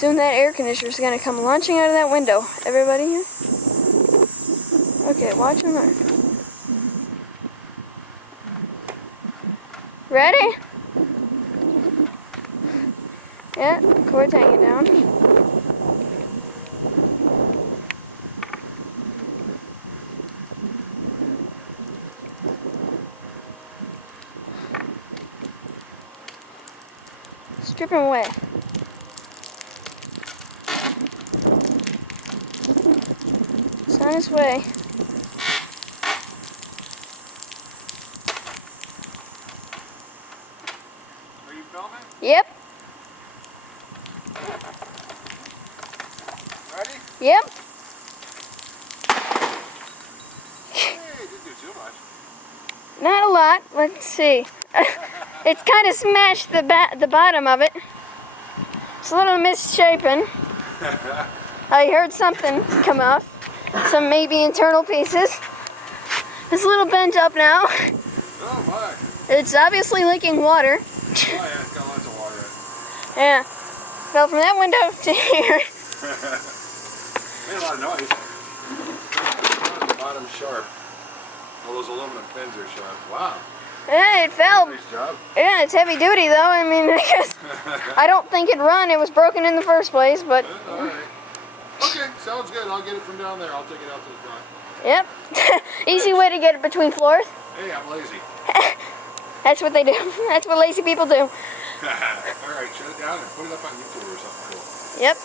Soon that air conditioner is going to come launching out of that window. Everybody here? Okay, watch and learn. Ready? Yeah, cord's hanging down. Strip him away. It's on its way. Are you filming? Yep. Ready? Yep. Hey, didn't do too much. Not a lot. Let's see. It's kind of smashed the bottom of it. It's a little misshapen. I heard something come off. Some maybe internal pieces. It's a little bent up now. Oh my. It's obviously leaking water. Oh yeah, it's got lots of water in it. Yeah. Fell from that window to here. Made a lot of noise. The bottom's sharp. All those aluminum pins are sharp. Wow. Yeah, it fell. Nice job. Yeah, it's heavy duty though. I mean, I guess I don't think it'd run. It was broken in the first place, but. All right. Okay, sounds good. I'll get it from down there. I'll take it out to the front. Yep. Easy way to get it between floors. Hey, I'm lazy. That's what they do. That's what lazy people do. All right, shut it down and put it up on YouTube or something cool. Yep.